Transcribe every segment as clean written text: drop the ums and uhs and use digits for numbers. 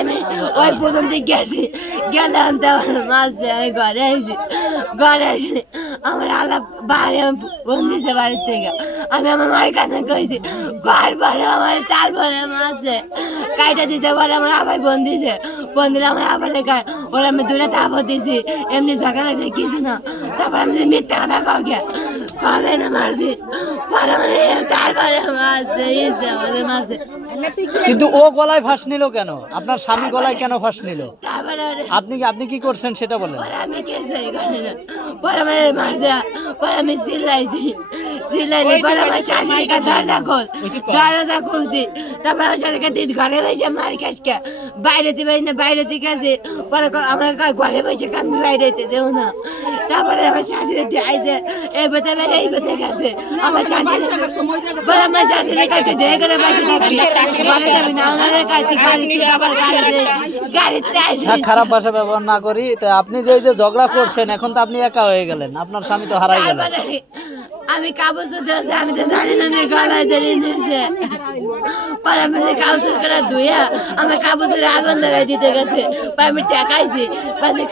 আমি ওই প্রথম দিক গেছি, গেলাম তারপর মারছে। আমি ঘরে আসি, ঘরে আসি আমার আলাপ বাইরে ফোন দিছে বাড়ির থেকে। আমি আমার মায়ের কাছে কইছি, ঘর পরে আমার তারপরে মারছে, কাইটা দিতে পারে আমার আবার ফোন দিছে। ফোন দিলে আমার আবার ওরা আমি দূরে তারপর দিছি, এমনি ঝগড়া লাগছে কিছু না। তারপর আমি মিথ্যা কথা কাউকে কবে না মারছি, পরে মানে তারপরে মারছে, আমাদের মারছে। কিন্তু ও গলায় ফাঁস নিল কেন? আপনার স্বামী গলায় কেন ফাঁস নিল? তারপরে আপনি কি করছেন সেটা বলেন। পরে আমি কেসে করি না, পরে আমার মারছে, পরে আমি চিল্লাইছি, পরে আমার শাশুড়িকে দরজা খুলছি। তারপর আমার শাশুড়িকে দিদি ঘরে বসে মার কাজকে বাইরে দিবে না, বাইরে থেকে আছে। পরে আমার ঘরে বসে আমি বাইরে দেবো না। তারপরে আমার শাশুড়ি আইছে, এই বেতে বেড়ে এই বেতে গেছে। আমার শাশুড়ি পরে আমার শাশুড়ি কাছে যে করে বসে থাকবি, ঘরে যাবি না, ওনাদের কাছে গাড়িতে আবার গাড়িতে না, খারাপ ভাষা ব্যবহার না করি। তো আপনি যে এই যে ঝগড়া করছেন, এখন তো আপনি একা হয়ে গেলেন, আপনার স্বামী তো হারাই গেল। আমি কাগজ দিয়েছে, আমি তো জানি না গলায় ধরে নিয়েছে। পরে আমি কাগজ করে ধুইয়া আমি কাগজের আগুন ধরাই দিতে গেছে। আমি টেকাইছি,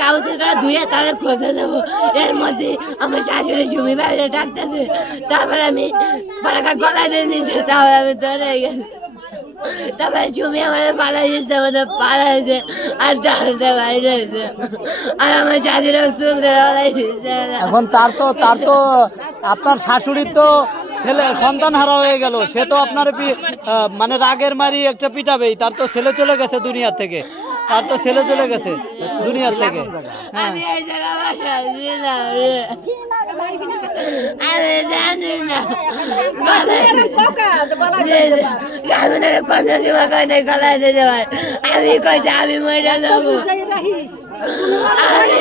কাগজের করে ধুইয়া তারা খোঁজে দেবো। এর মধ্যে আমার শাশুড়ি সুমি বাইরে ডাকতেছে। তারপরে আমি পরে গলায় ধরে নিয়েছে, তারপরে আমি ধরে গেছি। তারপরে সুমি আমার পালাই দিচ্ছে, আমাদের পালাইছে আর ডালটা বাইরে হয়েছে। আর আমার শাশুড়ি চুল ধরে পালাই দিচ্ছে। এখন তার তো আপনার শাশুড়ির তো ছেলে সন্তান হারা হয়ে গেল, সে তো আপনার মানে রাগের মারি একটা পিটাবেই। তার তো ছেলে চলে গেছে দুনিয়ার থেকে, তার তো ছেলে চলে গেছে দুনিয়ার থেকে। হ্যাঁ, আমি এই জায়গা বাসায় ছিলাম রে, আমি জানি না আমি তারা কত সময় কয় নাই গলায় দিতে পারে। আমি কইছি আমি মরে যাবো, আমি